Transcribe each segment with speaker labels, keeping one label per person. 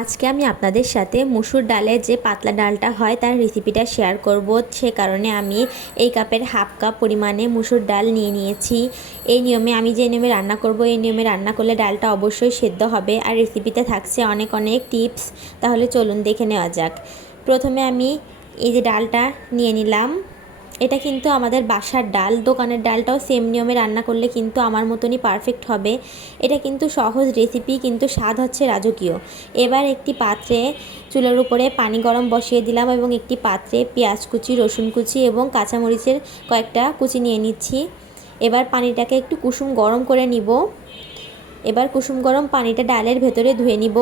Speaker 1: আজকে আমি আপনাদের সাথে মুসুর ডালের যে পাতলা ডালটা হয় তার রেসিপিটা শেয়ার করব। সে কারণে আমি এই কাপের হাফ কাপ পরিমাণে মুসুর ডাল নিয়ে নিয়েছি। এই নিয়মে আমি যে নিয়মে রান্না করব, এই নিয়মে রান্না করলে ডালটা অবশ্যই সেদ্ধ হবে। আর রেসিপিতে থাকছে অনেক অনেক টিপস তাহলে চলুন দেখে নেওয়া যাক। প্রথমে আমি এই যে ডালটা নিয়ে নিলাম। এটা কিন্তু আমাদের বাসার ডাল, দোকানের ডালটাও সেম নিয়মে রান্না করলে কিন্তু আমার মতনই পারফেক্ট হবে। এটা কিন্তু সহজ রেসিপি কিন্তু স্বাদ হচ্ছে রাজকীয়। এবার একটি পাত্রে চুলের উপরে পানি গরম বসিয়ে দিলাম এবং একটি পাত্রে পেঁয়াজ কুচি, রসুন কুচি এবং কাঁচামরিচের কয়েকটা কুচি নিয়ে নিচ্ছি। এবার পানিটাকে একটু কুসুম গরম করে নিব। এবার কুসুম গরম পানিটা ডালের ভেতরে ধুয়ে নিব।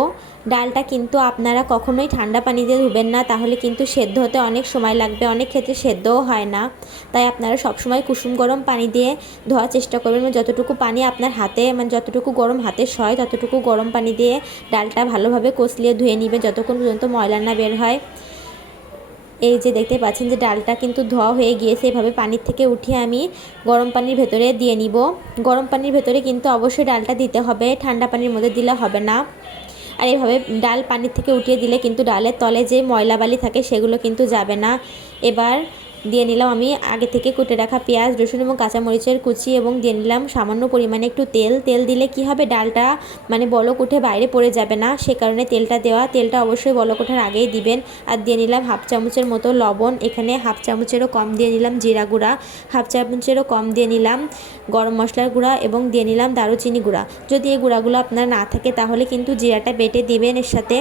Speaker 1: ডালটা কিন্তু আপনারা কখনোই ঠান্ডা পানি দিয়ে ধুবেন না, তাহলে কিন্তু সেদ্ধ হতে অনেক সময় লাগবে, অনেক ক্ষেত্রে সেদ্ধও হয় না। তাই আপনারা সবসময় কুসুম গরম পানি দিয়ে ধোয়ার চেষ্টা করবেন যতটুকু পানি আপনার হাতে মানে যতটুকু গরম হাতে সয়, ততটুকু গরম পানি দিয়ে ডালটা ভালোভাবে কষলিয়ে ধুয়ে নিবে যতক্ষণ পর্যন্ত ময়লা না বের হয়। এই যে দেখতে পাচ্ছেন যে ডালটা কিন্তু ধোয়া হয়ে গিয়েছে, এভাবে পানির থেকে উঠিয়ে আমি গরম পানির ভেতরে দিয়ে নিব। গরম পানির ভেতরে কিন্তু অবশ্যই ডালটা দিতে হবে, ঠান্ডা পানির মধ্যে দিলে হবে না। আর এভাবে ডাল পানির থেকে উঠিয়ে দিলে কিন্তু ডালের তলে যে ময়লা বালি থাকে সেগুলো কিন্তু যাবে না। এবার দিয়ে নিলাম আমি আগে থেকে কুটে রাখা পেঁয়াজ, রসুন এবং কাঁচামরিচের কুচি এবং দিয়ে নিলাম সামান্য পরিমাণে একটু তেল। তেল দিলে কি হবে? ডালটা মানে বলক উঠে বাইরে পড়ে যাবে না। সে কারণে তেলটা দেওয়া, তেলটা অবশ্যই বলক ওঠার আগেই দিবেন। আর দিয়ে নিলাম হাফ চামচের মতো লবণ, এখানে হাফ চামচেরও কম দিয়ে নিলাম জিরা গুঁড়া, হাফ চামচেরও কম দিয়ে নিলাম গরম মশলার গুঁড়া এবং দিয়ে নিলাম দারুচিনি গুঁড়া। যদি এই গুঁড়াগুলো আপনার না থাকে তাহলে কিন্তু জিরাটা বেটে দিবেন এর সাথে।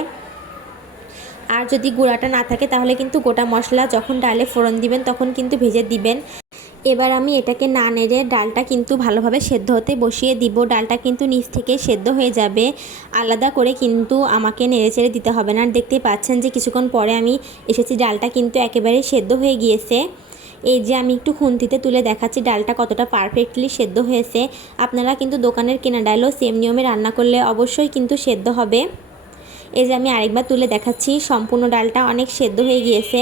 Speaker 1: আর যদি গুঁড়াটা না থাকে তাহলে কিন্তু গোটা মশলা যখন ডালে ফোড়ন দিবেন তখন কিন্তু ভেজে দিবেন। এবার আমি এটাকে না নেড়ে ডালটা কিন্তু ভালোভাবে সেদ্ধ হতে বসিয়ে দিব। ডালটা কিন্তু নিচ থেকে সেদ্ধ হয়ে যাবে। আলাদা করে কিন্তু আমাকে নেড়ে চেড়ে দিতে হবে না। আর দেখতেই পাচ্ছেন যে কিছুক্ষণ পরে আমি এসেছি, ডালটা কিন্তু একেবারে সেদ্ধ হয়ে গিয়েছে। এই যে আমি একটু খুন্তিতে তুলে দেখাচ্ছি, ডালটা কতটা পারফেক্টলি সেদ্ধ হয়েছে। আপনারা কিন্তু দোকানের কেনা ডালও সেম নিয়মে রান্না করলে অবশ্যই কিন্তু সেদ্ধ হবে। এই যে আমি আরেকবার তুলে দেখাচ্ছি, সম্পূর্ণ ডালটা অনেক সেদ্ধ হয়ে গিয়েছে।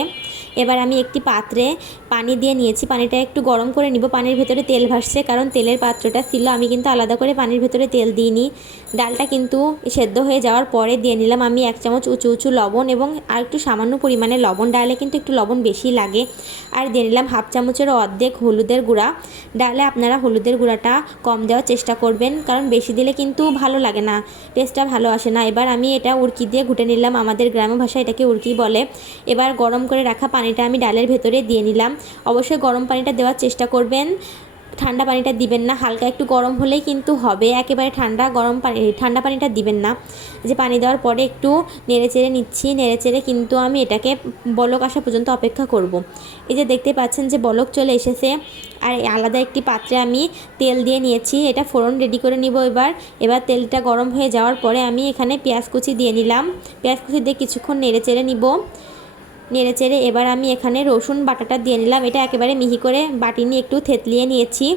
Speaker 1: এবার আমি একটি পাত্রে পানি দিয়ে নিয়েছি, পানিটা একটু গরম করে নিব, পানির ভেতরে তেল ভাসছে, কারণ তেলের পাত্রটা ছিল, আমি কিন্তু আলাদা করে পানির ভেতরে তেল দিইনি। ডালটা কিন্তু সেদ্ধ হয়ে যাওয়ার পরে দিয়ে নিলাম আমি এক চামচ উঁচু উঁচু লবণ এবং আর একটু সামান্য পরিমাণে লবণ, ডালে কিন্তু একটু লবণ বেশি লাগে। আর দিয়ে নিলাম হাফ চামচের অর্ধেক হলুদের গুঁড়া। ডালে আপনারা হলুদের গুঁড়াটা কম দেওয়ার চেষ্টা করবেন, কারণ বেশি দিলে কিন্তু ভালো লাগে না, টেস্টটা ভালো আসে না। এবার আমি এটা উড়কি দিয়ে ঘুটে নিলাম। আমাদের গ্রাম্য ভাষায় এটাকে উড়কি বলে। এবার গরম করে রাখা পানিটা আমি ডালের ভেতরে দিয়ে নিলাম। অবশ্যই গরম পানিটা দেওয়ার চেষ্টা করবেন। ঠান্ডা পানিটা দিবেন না, হালকা একটু গরম হলেই কিন্তু হবে। একেবারে ঠান্ডা গরম পানি ঠান্ডা পানিটা দিবেন না। যে পানি দেওয়ার পরে একটু নেড়ে চেড়ে নিচ্ছি, নেড়ে চেড়ে কিন্তু আমি এটাকে বলক আসা পর্যন্ত অপেক্ষা করব। এই যে দেখতে পাচ্ছেন যে বলক চলে এসেছে, আর আলাদা একটি পাত্রে আমি তেল দিয়ে নিয়েছি। এটা ফোড়ন রেডি করে নিব এবার। এবার তেলটা গরম হয়ে যাওয়ার পরে আমি এখানে পেঁয়াজ কুচি দিয়ে নিলাম। পেঁয়াজ কুচি দিয়ে কিছুক্ষণ নেড়ে চেড়ে নিব। নেড়ে চেড়ে এবার আমি এখানে রসুন বাটাটা দিয়ে নিলাম। এটা একেবারে মিহি করে বাটি নিয়ে একটু থেতলিয়ে নিয়েছি।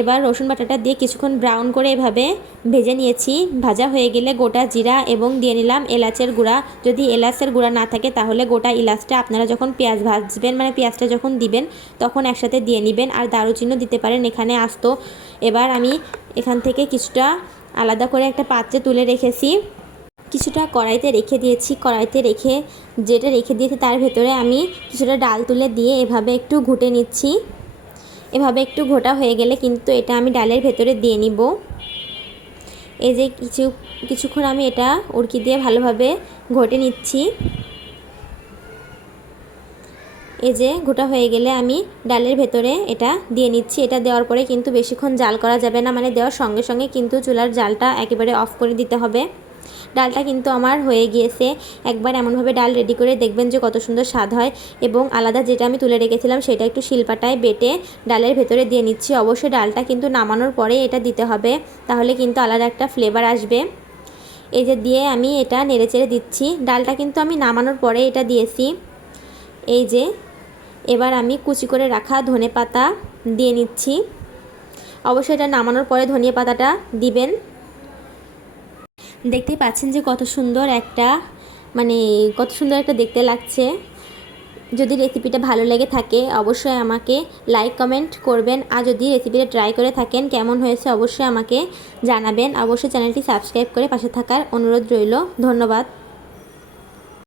Speaker 1: এবার রসুন বাটাটা দিয়ে কিছুক্ষণ ব্রাউন করে এভাবে ভেজে নিয়েছি। ভাজা হয়ে গেলে গোটা জিরা এবং দিয়ে নিলাম এলাচের গুঁড়া। যদি এলাচের গুঁড়া না থাকে তাহলে গোটা এলাচটা আপনারা যখন পেঁয়াজ ভাজবেন মানে পেঁয়াজটা যখন দিবেন, তখন একসাথে দিয়ে নেবেন। আর দারুচিনিও দিতে পারেন এখানে আসতো। এবার আমি এখান থেকে কিছুটা আলাদা করে একটা পাত্রে তুলে রেখেছি। কিছুটা কড়াইতে রেখে দিয়েছি, কড়াইতে রেখে যেটা রেখে দিয়েছি তার ভেতরে আমি কিছুটা ডাল তুলে দিয়ে এভাবে একটু ঘুটে নিচ্ছি। এভাবে একটু ঘোটা হয়ে গেলে কিন্তু এটা আমি ডালের ভেতরে দিয়ে নিব। এই যে কিছু, কিছুক্ষণ আমি এটা উড়কি দিয়ে ভালোভাবে ঘটে নিচ্ছি। এই যে গোটা হয়ে গেলে আমি ডালের ভেতরে এটা দিয়ে নিচ্ছি। এটা দেওয়ার পরে কিন্তু বেশিক্ষণ জাল করা যাবে না মানে দেওয়ার সঙ্গে সঙ্গে কিন্তু চুলার জালটা একেবারে অফ করে দিতে হবে। ডালটা কিন্তু আমার হয়ে গিয়েছে। একবার এমনভাবে ডাল রেডি করে দেখবেন যে কত সুন্দর স্বাদ হয় এবং আলাদা যেটা আমি তুলে রেখেছিলাম সেটা একটু শিলপাটায় বেটে ডালের ভেতরে দিয়ে নিচ্ছি। অবশ্যই ডালটা কিন্তু নামানোর পরে এটা দিতে হবে, তাহলে কিন্তু আলাদা একটা ফ্লেভার আসবে। এই যে দিয়ে আমি এটা নেড়ে চেড়ে দিচ্ছি। ডালটা কিন্তু আমি নামানোর পরে এটা দিয়েছি। এই যে এবার আমি কুচি করে রাখা ধনে পাতা দিয়ে নিচ্ছি। অবশ্যই এটা নামানোর পরে ধনিয়া পাতাটা দিবেন। দেখতেই পাচ্ছেন যে কত সুন্দর একটা মানে কত সুন্দর একটা দেখতে লাগছে। যদি রেসিপিটা ভালো লেগে থাকে, অবশ্যই আমাকে লাইক কমেন্ট করবেন। আর যদি রেসিপিটা ট্রাই করে থাকেন, কেমন হয়েছে অবশ্যই আমাকে জানাবেন। অবশ্যই চ্যানেলটি সাবস্ক্রাইব করে পাশে থাকার অনুরোধ রইল। ধন্যবাদ।